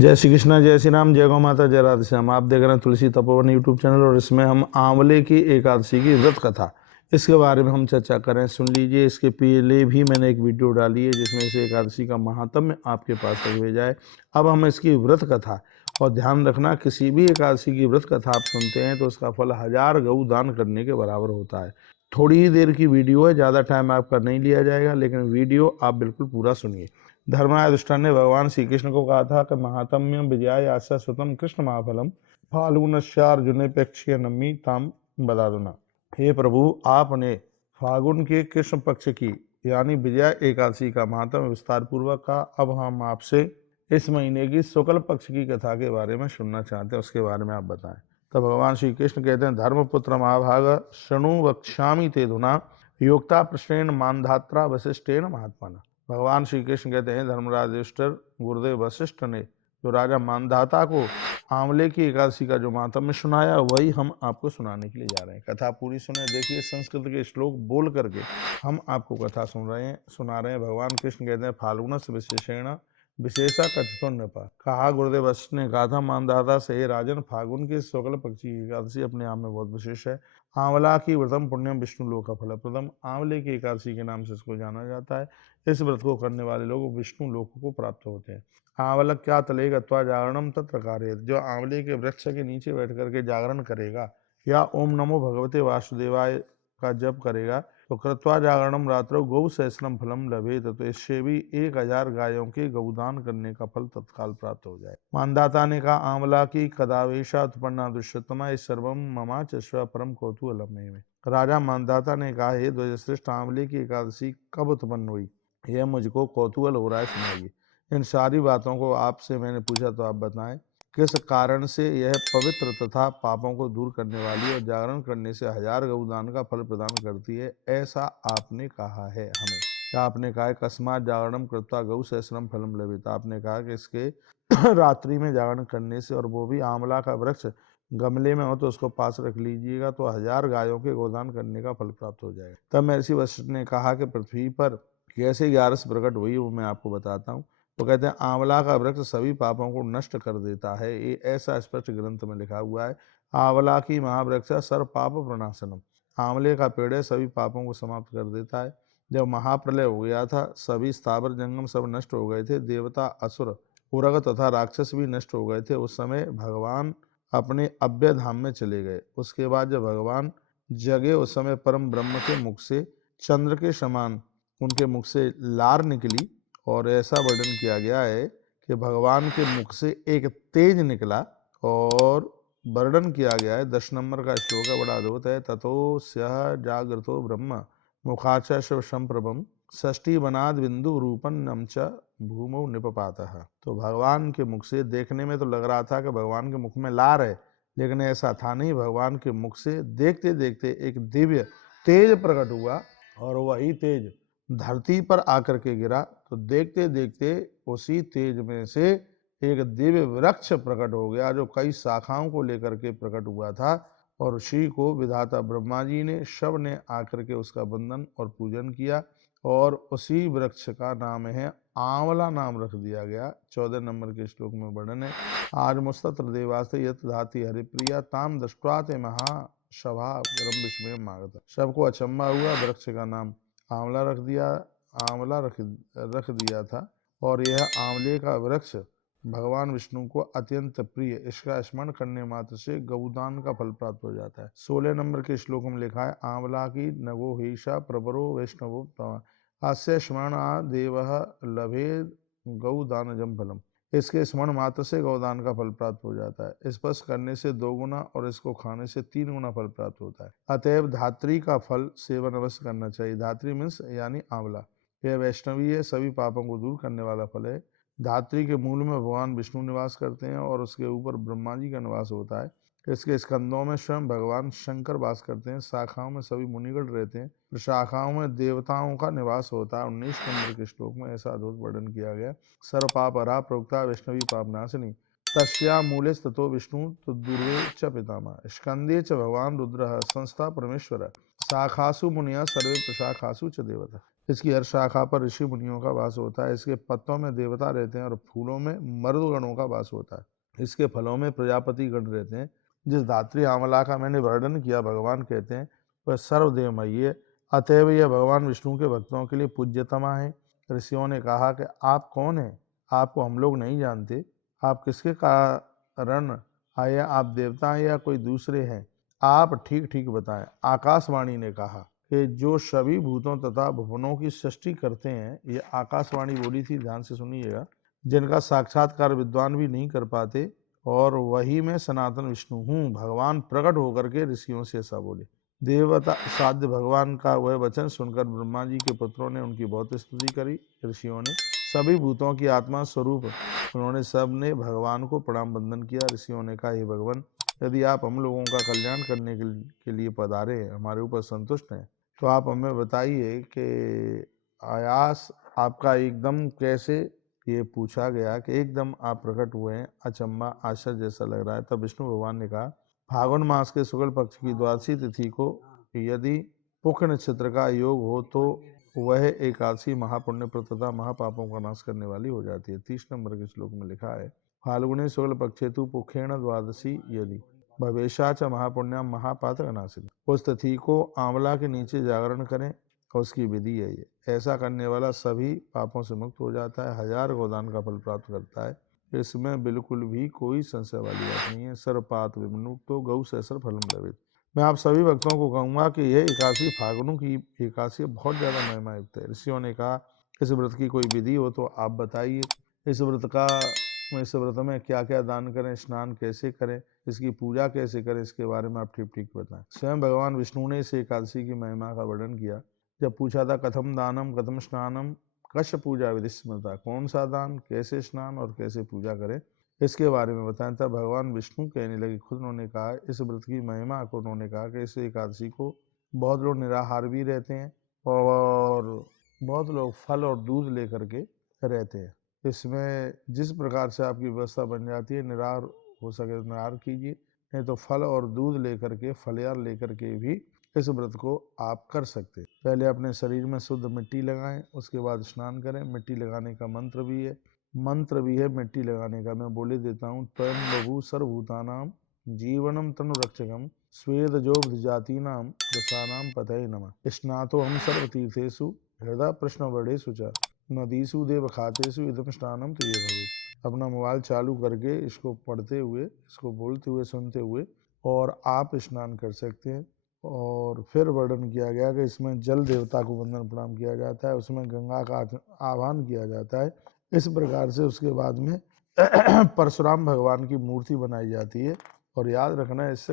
जय श्री कृष्णा, जय श्री राम, जय गौ माता, जय राधे श्याम। आप देख रहे हैं तुलसी तपोवन यूट्यूब चैनल और इसमें हम आंवले की एकादशी की व्रत कथा इसके बारे में हम चर्चा करें। सुन लीजिए। इसके पहले भी मैंने एक वीडियो डाली है जिसमें से एकादशी का महात्म्य आपके पास तक भेजा है। अब हम इसकी व्रत कथा, और ध्यान रखना किसी भी एकादशी की व्रत कथा आप सुनते हैं तो उसका फल 1000 गऊ दान करने के बराबर होता है। थोड़ी ही देर की वीडियो है, ज़्यादा टाइम आपका नहीं लिया जाएगा, लेकिन वीडियो आप बिल्कुल पूरा सुनिए। धर्मराज दुष्टन ने भगवान श्री कृष्ण को कहा था कि महात्म्यम विजयाय आशा सुतम कृष्ण महाफलम फाल्गुनश्चार्जुनेपेक्षीय नमी ताम बदादुना। हे प्रभु, आपने फाल्गुन के कृष्ण पक्ष की यानी विजया एकादशी का महात्म्य विस्तार पूर्वक का। अब हम आपसे इस महीने की शुक्ल पक्ष की कथा के बारे में सुनना चाहते हैं, उसके बारे में आप बताएं। तो भगवान श्री कृष्ण कहते हैं, धर्मपुत्र महाभाग शृणु वक्ष्यामि ते धुना योक्ता प्रश्नेन मानधात्रा वशिष्ठेन महात्मना। भगवान श्री कृष्ण कहते हैं, धर्मराज युधिष्ठिर गुरुदेव वशिष्ठ ने जो राजा मानधाता को आंवले की एकादशी का जो महात्म्य सुनाया वही हम आपको सुनाने के लिए जा रहे हैं। कथा पूरी सुने। देखिए, संस्कृत के श्लोक बोल करके हम आपको कथा सुना रहे हैं। भगवान कृष्ण कहते हैं, फाल्गुनस्य विशेषेण विशेषा कथितो नृपा। कहा गुरुदेव वशिष्ठ ने कहा था मानधाता से, हे राजन, फाल्गुन की शुक्ल पक्ष की एकादशी अपने आप में बहुत विशेष है। आंवला की व्रतम पुण्यम विष्णु लोक का फल प्रदम। आंवले की एकादशी के नाम से इसको जाना जाता है। इस व्रत को करने वाले लोग विष्णु लोक को प्राप्त होते हैं। आंवल क्या तले गत्वा जागरणम तत्र कार्य। जो आंवले के वृक्ष के नीचे बैठ करके जागरण करेगा या ओम नमो भगवते वासुदेवाय का जप करेगा तो कृत्वा जागरणम रात्रो गौ सहस्रम फलम लभेत। तो इससे भी 1000 गायों के गौदान करने का फल तत्काल प्राप्त हो जाए। मानदाता ने कहा, आंवला की कदावेशा उत्पन्ना दुष्यतमा इस सर्वम ममा चश्वा परम कौतूहलम में। राजा मानदाता ने कहा, हे ध्वजश्रेष्ठ, आंवले की एकादशी कब उत्पन्न हुई, यह मुझको कौतूहल हो रहा है, सुनाइए। इन सारी बातों को आपसे मैंने पूछा तो आप बताएं। किस कारण से यह पवित्र तथा पापों को दूर करने वाली और जागरण करने से 1000 गौदान का फल प्रदान करती है, ऐसा आपने कहा है हमें। क्या आपने कहा है, कस्मात जागरणम कृत्वा गौ सहस्रम फलम लभेत। आपने कहा कि इसके रात्रि में जागरण करने से, और वो भी आंवला का वृक्ष गमले में हो तो उसको पास रख लीजिएगा तो 1000 गायों के गोदान करने का फल प्राप्त हो जाएगा। तब महर्षि वशिष्ठ ने कहा कि पृथ्वी पर कैसे ग्यारस प्रकट हुई वो मैं आपको बताता हूँ। तो कहते हैं, आंवला का वृक्ष सभी पापों को नष्ट कर देता है, ये ऐसा स्पष्ट ग्रंथ में लिखा हुआ है। आंवला की महावृक्ष सर्व पाप प्रणाशनम। आंवले का पेड़ है, सभी पापों को समाप्त कर देता है। जब महाप्रलय हो गया था, सभी स्थावर जंगम सब नष्ट हो गए थे, देवता असुर उरग तथा राक्षस भी नष्ट हो गए थे। उस समय भगवान अपने अव्यय धाम में चले गए। उसके बाद जब भगवान जगे उस समय परम ब्रह्म के मुख से चंद्र के समान उनके मुख से लार निकली, और ऐसा वर्णन किया गया है कि भगवान के मुख से एक तेज निकला, और वर्णन किया गया है 10 नंबर का श्लोक है, बड़ा अद्भुत है। ततो स्यः जागृतो ब्रह्म मुखाच शिव संप्रभम षष्ठी वनाद बिंदु रूपन नमच भूमौ निपपातः। तो भगवान के मुख से, देखने में तो लग रहा था कि भगवान के मुख में लार है, लेकिन ऐसा था नहीं। भगवान के मुख से देखते देखते एक दिव्य तेज प्रकट हुआ, और वही तेज धरती पर आकर के गिरा। तो देखते देखते उसी तेज में से एक दिव्य वृक्ष प्रकट हो गया जो कई शाखाओं को लेकर के प्रकट हुआ था, और उसी को विधाता ब्रह्मा जी ने सब ने आकर के उसका वंदन और पूजन किया, और उसी वृक्ष का नाम है आंवला, नाम रख दिया गया। 14 नंबर के श्लोक में वर्णन है, आज मुस्तत्र देवास्ते यत धाति हरिप्रिया ताम दृष्ट्वाते महासभा परम विस्मय मागत। सबको अचंबा हुआ, वृक्ष का नाम आंवला रख दिया था। और यह आंवले का वृक्ष भगवान विष्णु को अत्यंत प्रिय, इसका स्मरण करने मात्र से गौदान का फल प्राप्त हो जाता है। 16 नंबर के श्लोक में लिखा है, आंवला की नगो हिषा प्रबरो वैष्णवो तम अस्य स्मरण देव लभे गौदानजम फलम। इसके स्मरण मात्र से गौदान का फल प्राप्त हो जाता है। स्पर्श करने से 2 गुना और इसको खाने से 3 गुना फल प्राप्त होता है। अतएव धात्री का फल सेवन अवश्य करना चाहिए। धात्री मीन्स यानी आंवला। यह वैष्णवी है, सभी पापों को दूर करने वाला फल है। धात्री के मूल में भगवान विष्णु निवास करते हैं और उसके ऊपर ब्रह्मा जी का निवास होता है। इसके स्कंदों में स्वयं भगवान शंकर वास करते हैं। शाखाओं में सभी मुनिगण रहते हैं। शाखाओं में देवताओं का निवास होता है। 19 नंबर के श्लोक में ऐसा अद्भुत वर्णन किया गया, सर्व पाप हरा प्रोक्ता वैष्णवी पापनाशिनी तस्या मूले ततो विष्णु तो दुर्वे च पितामह स्कंदे च भगवान रुद्र संस्था परमेश्वर शाखासु मुनिया सर्वे प्रशाखासु च देवता। इसकी हर शाखा पर ऋषि मुनियों का वास होता है। इसके पत्तों में देवता रहते हैं और फूलों में मर्दगणों का वास होता है। इसके फलों में प्रजापति गण रहते हैं। जिस धात्री आंवला का मैंने वर्णन किया भगवान कहते हैं वह सर्वदेवमयी है, अतएव यह भगवान विष्णु के भक्तों के लिए पूज्यतमा है। ऋषियों ने कहा कि आप कौन हैं? आपको हम लोग नहीं जानते। आप किसके कारण आए? आप देवता हैं या कोई दूसरे हैं? आप ठीक ठीक बताएं। आकाशवाणी ने कहा कि जो सभी भूतों तथा भुवनों की सृष्टि करते हैं, ये आकाशवाणी बोली थी, ध्यान से सुनिएगा, जिनका साक्षात्कार विद्वान भी नहीं कर पाते, और वही मैं सनातन विष्णु हूँ। भगवान प्रकट होकर के ऋषियों से ऐसा बोले। देवता साध्य भगवान का वह वचन सुनकर ब्रह्मा जी के पुत्रों ने उनकी बहुत स्तुति करी। ऋषियों ने सभी भूतों की आत्मा स्वरूप उन्होंने सब ने भगवान को प्रणाम वंदन किया। ऋषियों ने कहा, हे भगवान, यदि आप हम लोगों का कल्याण करने के लिए पधारे हैं, हमारे ऊपर संतुष्ट हैं, तो आप हमें बताइए कि आयास आपका एकदम कैसे? ये पूछा गया कि एकदम आप प्रकट हुए हैं, अचंबा आश्चर्य जैसा लग रहा है। तब विष्णु भगवान ने कहा, फागुन मास के शुक्ल पक्ष की द्वादशी तिथि को यदि पुख नक्षत्र का योग हो तो वह एकादशी महापुण्य तथा महापापों का नाश करने वाली हो जाती है। 30 नंबर के श्लोक में लिखा है, फाल्गुने शुक्ल पक्षेतु पुखेण द्वादशी यदि भवेशा च महापुण्याम महापातक नाशिनी। उस तिथि को आंवला के नीचे जागरण करें और उसकी विधि है ये। ऐसा करने वाला सभी पापों से मुक्त हो जाता है, 1000 गोदान का फल प्राप्त करता है। इसमें बिल्कुल भी कोई संशय वाली बात नहीं है। सर्वपात विमुक्तो गौ सहस्र फलम लभेत। मैं आप सभी भक्तों को कहूँगा कि यह एकादशी फागुनों की एकादशी बहुत ज़्यादा महिमा युक्त है। ऋषियों ने कहा, इस व्रत की कोई विधि हो तो आप बताइए। इस व्रत में क्या क्या दान करें, स्नान कैसे करें, इसकी पूजा कैसे करें, इसके बारे में आप ठीक ठीक बताएं। स्वयं भगवान विष्णु ने इस एकादशी की महिमा का वर्णन किया। जब पूछा था कथम दानम कथम स्नानम कश पूजा विधि स्मृता, कौन सा दान, कैसे स्नान और कैसे पूजा करें, इसके बारे में बताया। तब भगवान विष्णु कहने लगे, खुद उन्होंने कहा, इस व्रत की महिमा को उन्होंने कहा कि इस एकादशी को बहुत लोग निराहार भी रहते हैं और बहुत लोग फल और दूध लेकर के रहते हैं। इसमें जिस प्रकार से आपकी व्यवस्था बन जाती है, निराहार हो सके निराहार कीजिए, नहीं तो फल और दूध लेकर के, फलियार लेकर के भी इस व्रत को आप कर सकते। पहले अपने शरीर में शुद्ध मिट्टी लगाएं, उसके बाद स्नान करें। मिट्टी लगाने का मंत्र भी है मिट्टी लगाने का, मैं बोले देता हूँ। त्वयं बभू सर्वभूतानां जीवनम तनु रक्षकम स्वेद जोब्ध जातीनाम रसानाम पतये नमः। स्नातो हम सर्वतीर्थेषु हृदय प्रश्न वर्णेषु च नदीसु देव खातेषु इदम स्नानम तो ये भवेत्। अपना मोबाइल चालू करके इसको पढ़ते हुए, इसको बोलते हुए, सुनते हुए और आप स्नान कर सकते हैं। और फिर वर्णन किया गया कि इसमें जल देवता को वंदन प्रणाम किया जाता है, उसमें गंगा का आह्वान किया जाता है। इस प्रकार से उसके बाद में परशुराम भगवान की मूर्ति बनाई जाती है। और याद रखना, इस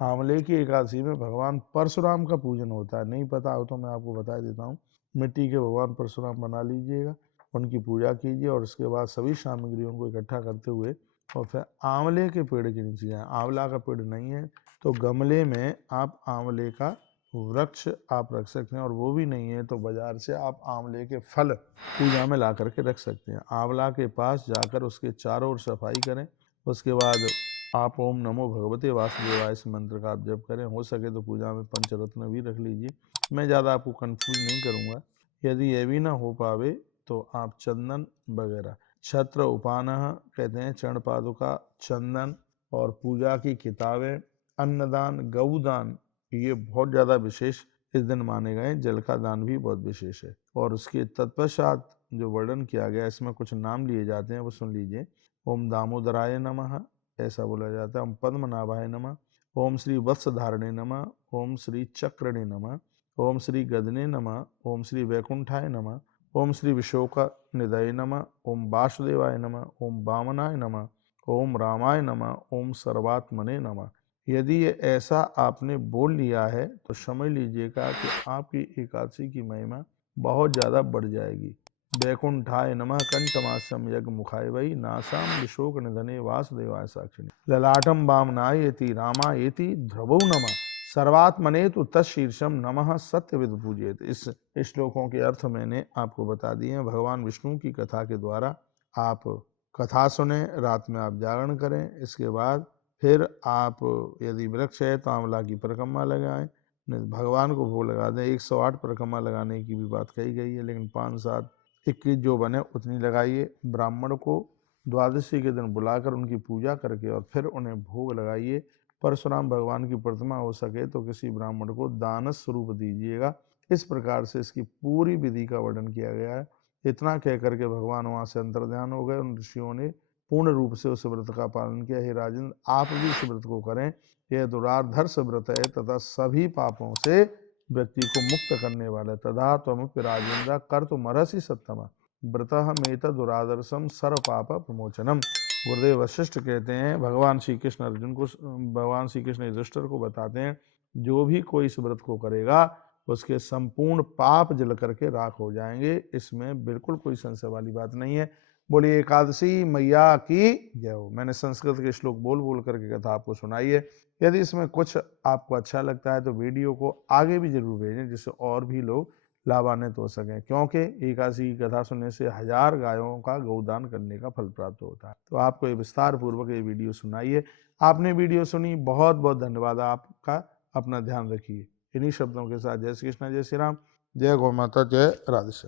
आंवले की एकादशी में भगवान परशुराम का पूजन होता है। नहीं पता हो तो मैं आपको बता देता हूँ। मिट्टी के भगवान परशुराम बना लीजिएगा, उनकी पूजा कीजिए और उसके बाद सभी सामग्रियों को इकट्ठा करते हुए और फिर आंवले के पेड़ के नीचे जाएं। आंवला का पेड़ नहीं है तो गमले में आप आंवले का वृक्ष आप रख सकते हैं, और वो भी नहीं है तो बाजार से आप आंवले के फल पूजा में ला करके रख सकते हैं। आंवला के पास जाकर उसके चारों ओर सफाई करें। उसके बाद आप ओम नमो भगवते वासुदेवाय इस मंत्र का आप जप करें। हो सके तो पूजा में पंचरत्न भी रख लीजिए। मैं ज़्यादा आपको कंफ्यूज नहीं करूँगा। यदि ये भी ना हो पावे तो आप चंदन वगैरह, छत्र उपानह कहते हैं, चरण पादुका, चंदन और पूजा की किताबें, अन्नदान, गौदान, ये बहुत ज़्यादा विशेष इस दिन माने गए। जल का दान भी बहुत विशेष है। और उसके तत्पश्चात जो वर्णन किया गया, इसमें कुछ नाम लिए जाते हैं, वो सुन लीजिए। ओम दामोदराय नमः ऐसा बोला जाता है। ओम पद्मनाभाय नमः, ओम श्री वत्सधारणे नमः, ओम श्री चक्रणे नमः, ओम श्री गदने नमः, ओम श्री वैकुंठाय नमः, ओम श्री विशोक निधये नमः, ओम वासुदेवाय नमः, ओम वामनाय नमः, ओम रामाय नमः, ओम सर्वात्मने नमः। यदि ये ऐसा आपने बोल लिया है तो समझ लीजिएगा कि आपकी एकादशी की महिमा बहुत ज़्यादा बढ़ जाएगी। वैकुंठाय नमः कंठमास्यम यज्ञ मुखाय वही नासाम विशोक निधने वासुदेवाय साक्षिणी ललाटम वामनायेति रामायेति ध्रुवो नमः सर्वात्मने तो तत्शीर्षम नमः सत्यविद पूजेत। इस श्लोकों के अर्थ मैंने आपको बता दिए हैं। भगवान विष्णु की कथा के द्वारा आप कथा सुने, रात में आप जागरण करें। इसके बाद फिर आप यदि वृक्ष है तो आंवला की परिक्रमा लगाएं, भगवान को भोग लगा दें। 108 परिक्रमा लगाने की भी बात कही गई है, लेकिन 5, 7, 21 जो बने उतनी लगाइए। ब्राह्मण को द्वादशी के दिन बुलाकर उनकी पूजा करके और फिर उन्हें भोग लगाइए। परशुराम भगवान की प्रतिमा हो सके तो किसी ब्राह्मण को दान स्वरूप दीजिएगा। इस प्रकार से इसकी पूरी विधि का वर्णन किया गया है। इतना कह करके भगवान वहां से अंतर्ध्यान हो गए। उन ऋषियों ने पूर्ण रूप से उस व्रत का पालन किया। हे राजेंद्र, आप भी इस व्रत को करें। यह दुराधर्ष व्रत है तथा सभी पापों से व्यक्ति को मुक्त करने वाला। तथा त्वमपि राजेंद्र कर्तुमर्हसि सत्तमा व्रतमेत दुरादर्शम सर्व पाप प्रमोचनम। गुरुदेव वशिष्ठ कहते हैं, भगवान श्री कृष्ण अर्जुन को, भगवान श्री कृष्ण युधिष्ठिर को बताते हैं, जो भी कोई इस व्रत को करेगा उसके संपूर्ण पाप जल करके राख हो जाएंगे। इसमें बिल्कुल कोई संशय वाली बात नहीं है। बोलिए एकादशी मैया की जय हो। मैंने संस्कृत के श्लोक बोल बोल करके कथा आपको सुनाई है। यदि इसमें कुछ आपको अच्छा लगता है तो वीडियो को आगे भी जरूर भेजें, जिससे और भी लोग लाभान्वित हो सकें, क्योंकि एकादशी की कथा सुनने से 1000 गायों का गौदान करने का फल प्राप्त होता है। तो आपको ये विस्तार पूर्वक ये वीडियो सुनाइए। आपने वीडियो सुनी, बहुत बहुत धन्यवाद आपका। अपना ध्यान रखिए। इन्हीं शब्दों के साथ जय श्री कृष्ण, जय श्री राम, जय गौ माता, जय राधे।